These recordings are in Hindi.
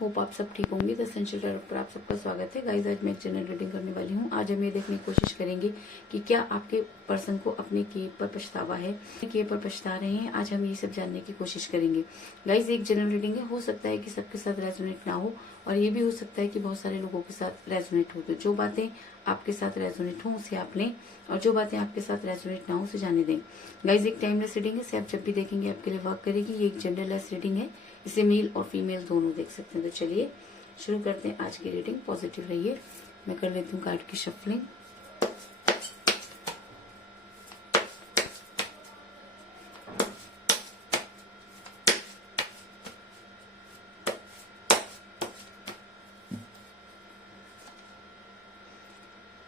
होप आप सब ठीक होंगे। द एसेंशियल टैरोट पर आप सबका स्वागत है। गाइस, आज मैं एक जनरल रीडिंग करने वाली हूँ। आज हम ये देखने की कोशिश करेंगे कि क्या आपके पर्सन को अपने किए पर पछतावा है, किए पर पछता रहे हैं। आज हम ये सब जानने की कोशिश करेंगे। गाइस, एक जनरल रीडिंग है, हो सकता है कि सबके साथ रेजोनेट ना हो और ये भी हो सकता है कि बहुत सारे लोगों के साथ रेजोनेट हो। तो जो बातें आपके साथ रेजोनेट हो उसे आप लें और जो बातें आपके साथ रेजोनेट ना हो उसे जाने दें। गाइस, एक टाइमलेस रीडिंग है, इसे आप जब भी देखेंगे आपके लिए वर्क करेगी। ये एक जनरलेस रीडिंग है, इसे मेल और फीमेल दोनों देख सकते हैं। तो चलिए शुरू करते हैं आज की रीडिंग। पॉजिटिव रहिए। मैं कर लेती हूँ कार्ड की shuffling.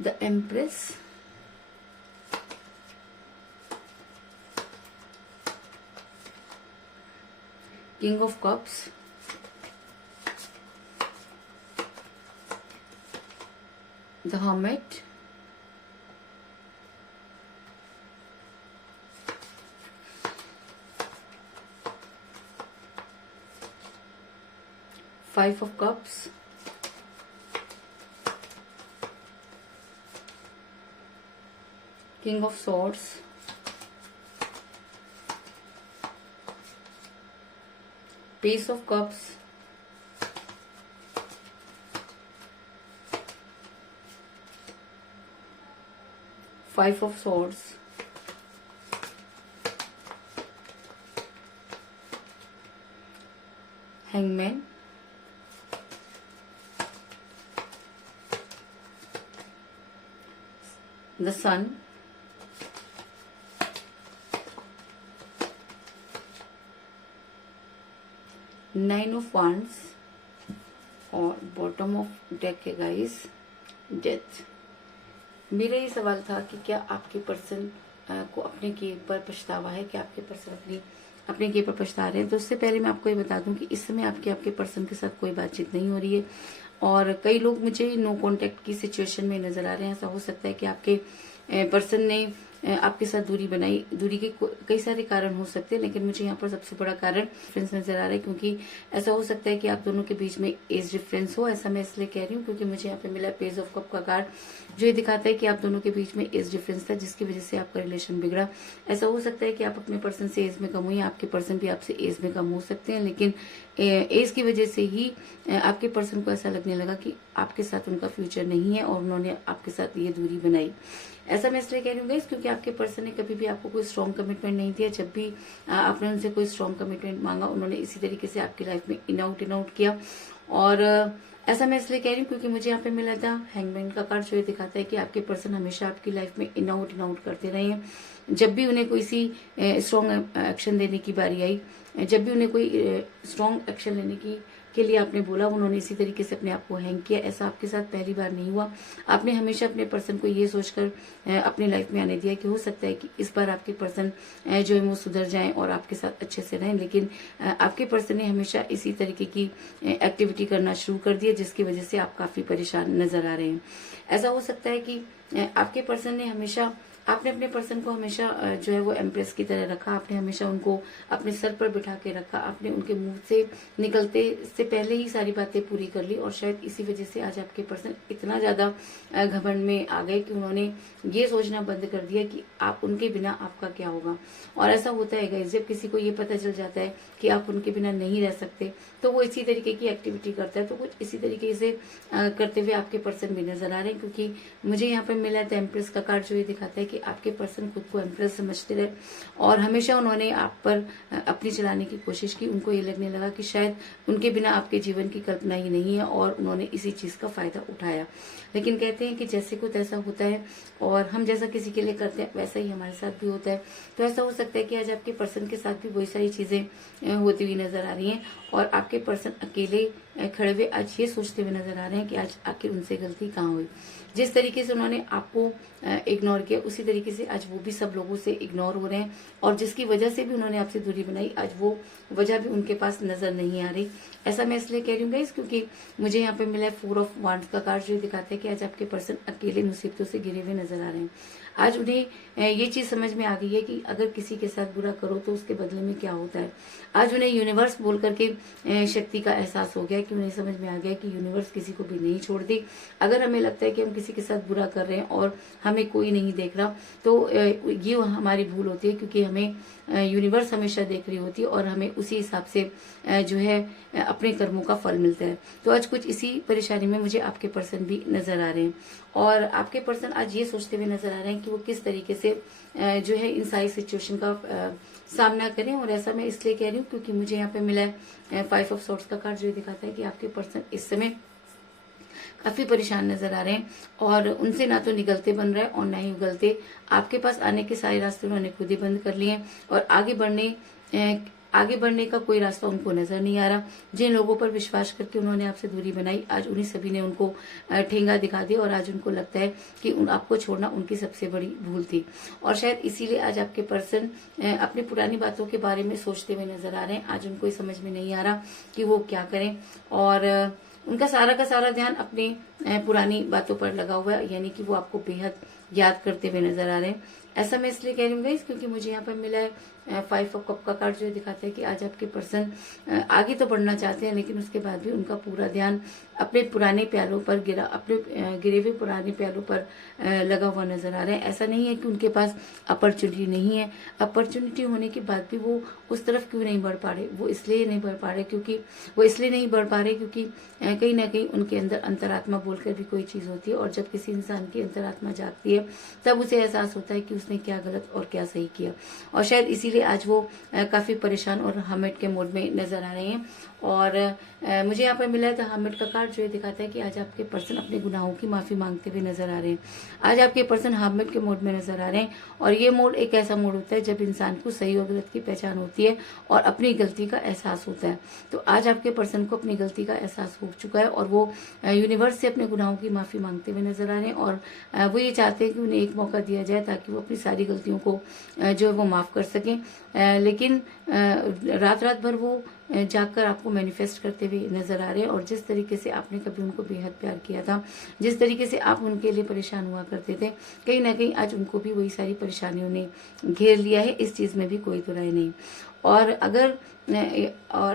The empress, king of cups, the hermit, five of cups, king of swords, page of cups, five of swords, hangman, the sun, nine of wands और बॉटम ऑफ डेक है गाइस, डेथ। मेरा ये सवाल था कि क्या आपके पर्सन को अपने किए पर पछतावा है, क्या आपके पर्सन अपने किए पर पछता रहे हैं। तो उससे पहले मैं आपको ये बता दूं कि इस समय आपके पर्सन के साथ कोई बातचीत नहीं हो रही है और कई लोग मुझे नो कांटेक्ट की सिचुएशन में नजर आ रहे हैं। ऐसा हो सकता है कि आपके पर्सन ने आपके साथ दूरी बनाई। दूरी के कई सारे कारण हो सकते हैं, लेकिन मुझे यहाँ पर सबसे बड़ा कारण डिफरेंस नजर आ रहा है, क्योंकि ऐसा हो सकता है कि आप दोनों के बीच में एज डिफरेंस हो। ऐसा मैं इसलिए कह रही हूँ क्योंकि मुझे यहाँ पे मिला पेज ऑफ कप का कार्ड, जो ये दिखाता है कि आप दोनों के बीच में एज डिफरेंस था, जिसकी वजह से आपका रिलेशन बिगड़ा। ऐसा हो सकता है कि आप अपने पर्सन से एज में कम हो या आपके पर्सन भी आपसे एज में कम हो सकते हैं, लेकिन एज की वजह से ही आपके पर्सन को ऐसा लगने लगा कि आपके साथ उनका फ्यूचर नहीं है और उन्होंने आपके साथ ये दूरी बनाई। ऐसा मैं इसलिए कह रही हूँ गाइस क्योंकि आपके पर्सन ने कभी भी आपको कोई स्ट्रॉन्ग कमिटमेंट नहीं दिया। जब भी आपने उनसे कोई स्ट्रॉन्ग कमिटमेंट मांगा, उन्होंने इसी तरीके से आपकी लाइफ में इन आउट किया। और ऐसा मैं इसलिए कह रही हूँ क्योंकि मुझे यहाँ पे मिला था हैंगमैन का कार्ड, जो ये दिखाता है कि आपके पर्सन हमेशा आपकी लाइफ में इन आउट करते रहे हैं। जब भी उन्हें कोई सी स्ट्रॉन्ग एक्शन देने की बारी आई, जब भी उन्हें कोई स्ट्रॉन्ग एक्शन लेने के लिए आपने बोला, उन्होंने इसी तरीके से अपने आप को हैंग किया। ऐसा आपके साथ पहली बार नहीं हुआ। आपने हमेशा अपने पर्सन को ये सोचकर अपनी लाइफ में आने दिया कि हो सकता है कि इस बार आपके पर्सन जो है वो सुधर जाएं और आपके साथ अच्छे से रहें, लेकिन आपके पर्सन ने हमेशा इसी तरीके की एक्टिविटी करना शुरू कर दिया, जिसकी वजह से आप काफी परेशान नजर आ रहे हैं। ऐसा हो सकता है कि आपके पर्सन ने हमेशा, आपने अपने पर्सन को हमेशा जो है वो एम्प्रेस की तरह रखा। आपने हमेशा उनको अपने सर पर बिठा के रखा। आपने उनके मुंह से निकलते से पहले ही सारी बातें पूरी कर ली और शायद इसी वजह से आज आपके पर्सन इतना ज्यादा घमंड में आ गए कि उन्होंने ये सोचना बंद कर दिया कि आप उनके बिना आपका क्या होगा। और ऐसा होता है गाइस, जब किसी को ये पता चल जाता है कि आप उनके बिना नहीं रह सकते, तो वो इसी तरीके की एक्टिविटी करता है। तो कुछ इसी तरीके से करते हुए आपके पर्सन भी नजर आ रहे हैं, क्योंकि मुझे यहाँ पे मिला था एम्प्रेस का कार्ड, जो ये दिखाता है कि आपके पर्सन खुद को एम्प्रेस समझते रहे और हमेशा उन्होंने आप पर अपनी चलाने की कोशिश की। उनको ये लगने लगा कि शायद उनके बिना आपके जीवन की कल्पना ही नहीं है और उन्होंने इसी चीज का फायदा उठाया। लेकिन कहते हैं कि जैसे को तैसा होता है और हम जैसा किसी के लिए करते हैं वैसा ही हमारे साथ भी होता है। तो ऐसा हो सकता है कि आज आपके पर्सन के साथ भी वही सारी चीजें होती हुई नजर आ रही हैं और आपके पर्सन अकेले खड़े हुए आज ये सोचते हुए नजर आ रहे हैं कि आज आखिर उनसे गलती कहाँ हुई। जिस तरीके से उन्होंने आपको इग्नोर किया, उसी तरीके से आज वो भी सब लोगों से इग्नोर हो रहे हैं और जिसकी वजह से भी उन्होंने आपसे दूरी बनाई, आज वो वजह भी उनके पास नजर नहीं आ रही। ऐसा मैं इसलिए कह रही हूँ गाइस क्योंकि मुझे यहाँ पे मिला है 4 ऑफ वांड्स का कार्ड, जो दिखाता है कि आज आपके पर्सन अकेले मुसीबतों से घिरे हुए नजर आ रहे हैं। आज उन्हें ये चीज समझ में आ गई है कि अगर किसी के साथ बुरा करो तो उसके बदले में क्या होता है। आज उन्हें यूनिवर्स बोल करके शक्ति का एहसास हो गया कि उन्हें समझ में आ गया कि यूनिवर्स किसी को भी नहीं छोड़ती। अगर हमें लगता है कि हम किसी के साथ बुरा कर रहे हैं और हमें कोई नहीं देख रहा, तो ये हमारी भूल होती है, क्योंकि हमें यूनिवर्स हमेशा देख रही होती है और हमें उसी हिसाब से जो है अपने कर्मों का फल मिलता है। तो आज कुछ इसी परेशानी में मुझे आपके पर्सन भी नजर आ रहे हैं, और आपके पर्सन आज ये सोचते हुए नजर आ रहे हैं कि वो किस तरीके से जो है इन सारी सिचुएशन का सामना करें। और ऐसा मैं इसलिए कह रही हूँ क्योंकि मुझे यहाँ पे मिला है 5 ऑफ सॉर्ड्स का कार्ड, जो दिखाता है कि आपके पर्सन इस समय काफी परेशान नजर आ रहे हैं, और उनसे ना तो निकलते बन रहा है और ना ही उगलते। आपके पास आने के सारे रास्ते उन्होंने खुद ही बंद कर लिए हैं, और आगे बढ़ने का कोई रास्ता उनको नजर नहीं आ रहा। जिन लोगों पर विश्वास करके उन्होंने आपसे दूरी बनाई, आज उन्हीं सभी ने उनको ठेंगा दिखा दिया, और आज उनको लगता है कि आपको छोड़ना उनकी सबसे बड़ी भूल थी। और शायद इसीलिए आज आपके पर्सन अपनी पुरानी बातों के बारे में सोचते हुए नजर आ रहे हैं। आज उनको समझ में नहीं आ रहा कि वो क्या करें, और उनका सारा का सारा ध्यान अपनी पुरानी बातों पर लगा हुआ है, यानी कि वो आपको बेहद याद करते हुए नजर आ रहे हैं। ऐसा मैं इसलिए कह रही हूँ गाइस क्योंकि मुझे यहाँ पर मिला है 5 ऑफ कप का कार्ड, जो दिखाता है कि आज आपके पर्सन आगे तो बढ़ना चाहते हैं, लेकिन उसके बाद भी उनका पूरा ध्यान अपने पुराने प्यालों पर गिरे हुए पुराने प्यालों पर लगा हुआ नजर आ रहा है। ऐसा नहीं है कि उनके पास अपॉर्चुनिटी नहीं है, अपॉर्चुनिटी होने के बाद भी वो उस तरफ क्यों नहीं बढ़ पा रहे। वो इसलिए नहीं बढ़ पा रहे क्योंकि कहीं ना कहीं उनके अंदर अंतरात्मा बोलकर भी कोई चीज होती है, और जब किसी इंसान की अंतरात्मा जागती है तब उसे एहसास होता है कि उसने क्या गलत और क्या सही किया। और शायद इसीलिए आज वो काफी परेशान और हर्मिट के मोड में नजर आ रहे हैं। और मुझे यहाँ पर मिला है द हर्मिट का कार्ड, जो दिखाता है कि आज आपके पर्सन अपने गुनाहों की माफी मांगते हुए नजर आ रहे हैं। आज आपके पर्सन हर्मिट के मोड में नजर आ रहे हैं, और ये मोड एक ऐसा मोड होता है जब इंसान को सही और गलत की पहचान होती है और अपनी गलती का एहसास होता है। तो आज आपके पर्सन को अपनी गलती का एहसास हो चुका है, और वो यूनिवर्स से अपने गुनाहों की माफी मांगते हुए नजर आ रहे हैं, और वो ये चाहते हैं कि उन्हें एक मौका दिया जाए ताकि वो अपनी सारी गलतियों को जो है वो माफ कर सकें। लेकिन रात भर वो जाकर आपको मैनिफेस्ट करते हुए नजर आ रहे हैं, और जिस तरीके से आपने कभी उनको बेहद प्यार किया था, जिस तरीके से आप उनके लिए परेशान हुआ करते थे, कहीं ना कहीं आज उनको भी वही सारी परेशानियों ने घेर लिया है। इस चीज में भी कोई दो राय नहीं। और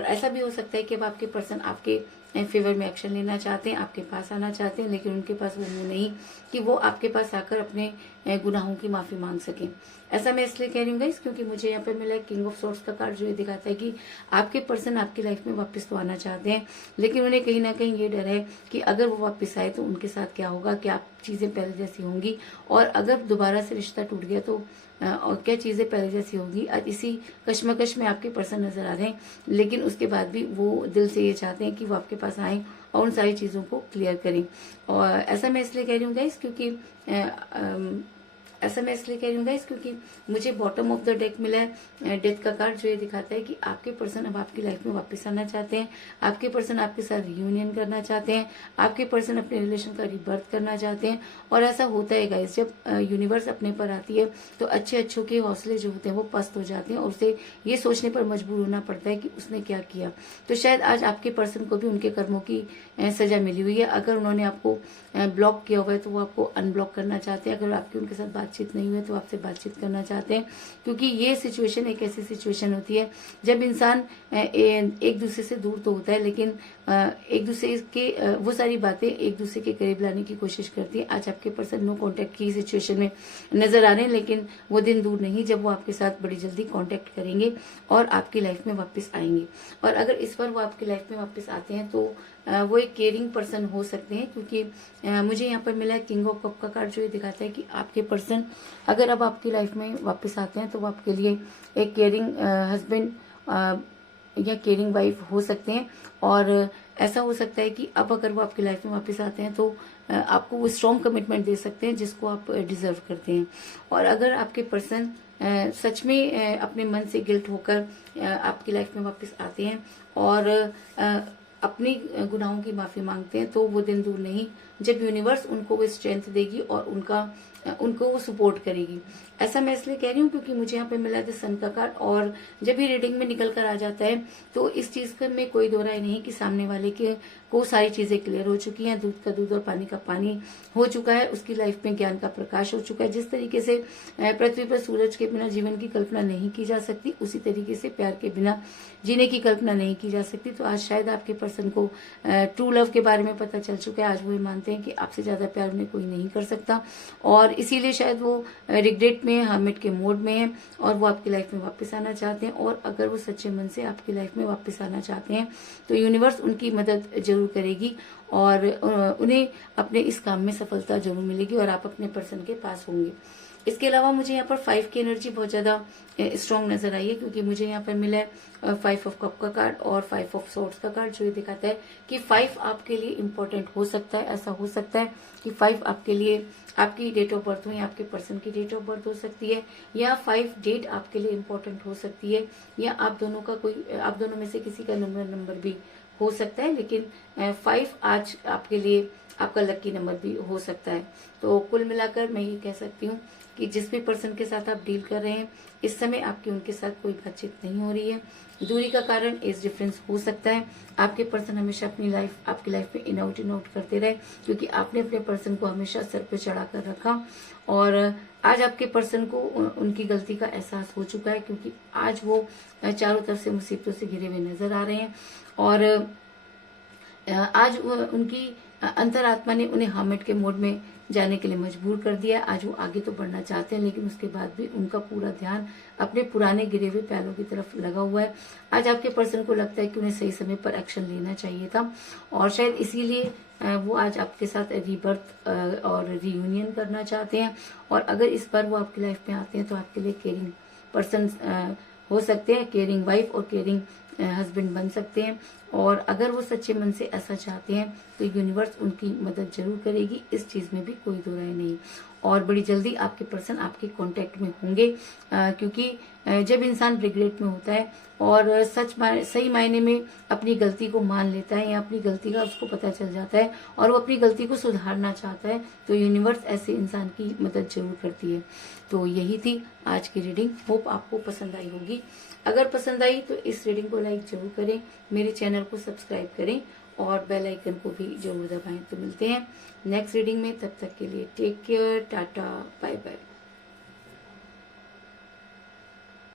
ऐसा भी हो सकता है कि अब आपके पर्सन आपके फेवर में एक्शन लेना चाहते हैं, आपके पास आना चाहते हैं, लेकिन उनके पास वो मुंह नहीं कि वो आपके पास आकर अपने गुनाहों की माफी मांग सकें। ऐसा मैं इसलिए कह रही हूँ गाइस क्योंकि मुझे यहाँ पे मिला है किंग ऑफ सोर्ड्स का कार्ड, जो ये दिखाता है कि आपके पर्सन आपकी लाइफ में वापस तो आना चाहते हैं, लेकिन उन्हें कहीं ना कहीं ये डर है कि अगर वो वापस आए तो उनके साथ क्या होगा, क्या चीजें पहले जैसी होंगी, और अगर दोबारा से रिश्ता टूट गया तो और क्या चीजें पहले जैसी होगी। आज इसी कश्मकश में आपके पर्सन नजर आ रहे हैं, लेकिन उसके बाद भी वो दिल से ये चाहते हैं कि वो आपके पास आए और उन सारी चीजों को क्लियर करें। और ऐसा मैं इसलिए कह रही हूँ गाइस क्योंकि मुझे बॉटम ऑफ द डेक मिला है डेथ का कार्ड, जो ये दिखाता है कि आपके पर्सन अब आपकी लाइफ में वापस आना चाहते हैं, आपके पर्सन आपके साथ रियूनियन करना चाहते हैं, आपके पर्सन अपने रिलेशन का रिबर्थ करना चाहते हैं। और ऐसा होता है गाइस, जब यूनिवर्स अपने पर आती है तो अच्छों के हौसले जो होते हैं वो पस्त हो जाते हैं, और उसे ये सोचने पर मजबूर होना पड़ता है कि उसने क्या किया। तो शायद आज आपके पर्सन को भी उनके कर्मों की सजा मिली हुई है। अगर उन्होंने आपको ब्लॉक किया हुआ है तो वो आपको अनब्लॉक करना चाहते हैं, अगर आपकी उनके साथ बातचीत नहीं हुई तो आपसे बातचीत करना चाहते हैं, क्योंकि ये सिचुएशन एक ऐसी सिचुएशन होती है जब इंसान एक दूसरे से दूर तो होता है, लेकिन एक दूसरे के वो सारी बातें एक दूसरे के करीब लाने की कोशिश करती है। आज आपके पर्सन नो कांटेक्ट की सिचुएशन में नजर आ रहे हैं, लेकिन वो दिन दूर नहीं जब वो आपके साथ बड़ी जल्दी कांटेक्ट करेंगे और आपकी लाइफ में वापस आएंगे। और अगर इस बार वो आपकी लाइफ में वापस आते हैं तो वो एक केयरिंग पर्सन हो सकते हैं, क्योंकि मुझे यहाँ पर मिला है किंग ऑफ कप का कार्ड, जो ये दिखाता है कि आपके पर्सन अगर अब आपकी लाइफ में वापस आते हैं तो वो आपके लिए एक केयरिंग हस्बैंड या केयरिंग वाइफ हो सकते हैं। और ऐसा हो सकता है कि अब अगर वो आपकी लाइफ में वापस आते हैं तो आपको वो स्ट्रॉन्ग कमिटमेंट दे सकते हैं जिसको आप डिजर्व करते हैं। और अगर आपके पर्सन सच में अपने मन से गिल्ट होकर आपकी लाइफ में वापस आते हैं और अपनी गुनाहों की माफी मांगते हैं तो वो दिन दूर नहीं जब यूनिवर्स उनको वो स्ट्रेंथ देगी और उनको वो सपोर्ट करेगी। ऐसा मैं इसलिए कह रही हूँ क्योंकि मुझे यहाँ पे मिला था सन का कार्ड, और जब भी रीडिंग में निकल कर आ जाता है तो इस चीज का में कोई दो राय नहीं कि सामने वाले को सारी चीजें क्लियर हो चुकी हैं, दूध का दूध और पानी का पानी हो चुका है, उसकी लाइफ में ज्ञान का प्रकाश हो चुका है। जिस तरीके से पृथ्वी पर सूरज के बिना जीवन की कल्पना नहीं की जा सकती, उसी तरीके से प्यार के बिना जीने की कल्पना नहीं की जा सकती। तो आज शायद आपके पर्सन को ट्रू लव के बारे में पता चल चुका है। आज वो ये मानते हैं कि आपसे ज्यादा प्यार उन्हें कोई नहीं कर सकता, और इसीलिए शायद वो रिग्रेट में, हर्मिट के मोड में है, और वो आपकी लाइफ में वापस आना चाहते हैं। और अगर वो सच्चे मन से आपकी लाइफ में वापस आना चाहते हैं तो यूनिवर्स उनकी मदद जरूर करेगी, और उन्हें अपने इस काम में सफलता जरूर मिलेगी, और आप अपने पर्सन के पास होंगे। इसके अलावा मुझे यहाँ पर 5 की एनर्जी बहुत ज्यादा स्ट्रांग नजर आई है, क्योंकि मुझे यहाँ पर मिला है 5 ऑफ कप का कार्ड और 5 ऑफ सोर्ड्स का कार्ड, जो ये दिखाता है कि 5 आपके लिए इम्पोर्टेंट हो सकता है। ऐसा हो सकता है कि 5 आपके लिए आपकी डेट ऑफ बर्थ हो, या आपके पर्सन की डेट ऑफ बर्थ हो सकती है, या 5 डेट आपके लिए इम्पोर्टेंट हो सकती है, या आप दोनों में से किसी का नंबर भी हो सकता है। लेकिन 5 आज आपके लिए आपका लकी नंबर भी हो सकता है। तो कुल मिलाकर मैं ये कह सकती हूँ कि जिस भी पर्सन के साथ आप डील कर रहे हैं, इस समय आपकी उनके साथ कोई बातचीत नहीं हो रही है। दूरी का कारण एज डिफरेंस हो सकता है। आपके पर्सन हमेशा आपकी लाइफ में इन आउट करते रहे, क्योंकि आपने अपने पर्सन को हमेशा सर पे चढ़ा कर रखा, और आज आपके पर्सन को उनकी गलती का एहसास हो चुका है, क्योंकि आज वो चारों तरफ से मुसीबतों से घिरे हुए नजर आ रहे हैं। और आज उनकी अंतरात्मा ने उन्हें हर्मिट के मोड में जाने के लिए मजबूर कर दिया। आज वो आगे तो बढ़ना चाहते हैं, लेकिन उसके बाद भी उनका पूरा ध्यान अपने पुराने गिरे हुए पैरों की तरफ लगा हुआ है। आज आपके पर्सन को लगता है कि उन्हें सही समय पर एक्शन लेना चाहिए था, और शायद इसीलिए वो आज आपके साथ रीबर्थ और रियूनियन करना चाहते हैं। और अगर इस बार वो आपकी लाइफ में आते हैं तो आपके लिए केयरिंग पर्सन हो सकते हैं, केयरिंग वाइफ और केयरिंग हस्बैंड बन सकते हैं। और अगर वो सच्चे मन से ऐसा चाहते हैं तो यूनिवर्स उनकी मदद जरूर करेगी, इस चीज में भी कोई दो राय नहीं। और बड़ी जल्दी आपके पर्सन आपके कांटेक्ट में होंगे, क्योंकि जब इंसान रिग्रेट में होता है और सही मायने में अपनी गलती को मान लेता है, या अपनी गलती का उसको पता चल जाता है और वो अपनी गलती को सुधारना चाहता है, तो यूनिवर्स ऐसे इंसान की मदद जरूर करती है। तो यही थी आज की रीडिंग। होप आपको पसंद आई होगी। अगर पसंद आई तो इस रीडिंग को लाइक जरूर करें, मेरे चैनल को सब्सक्राइब करें और बेल आइकन को भी जरूर दबाएं। तो मिलते हैं नेक्स्ट रीडिंग में, तब तक के लिए take care, tata, bye bye.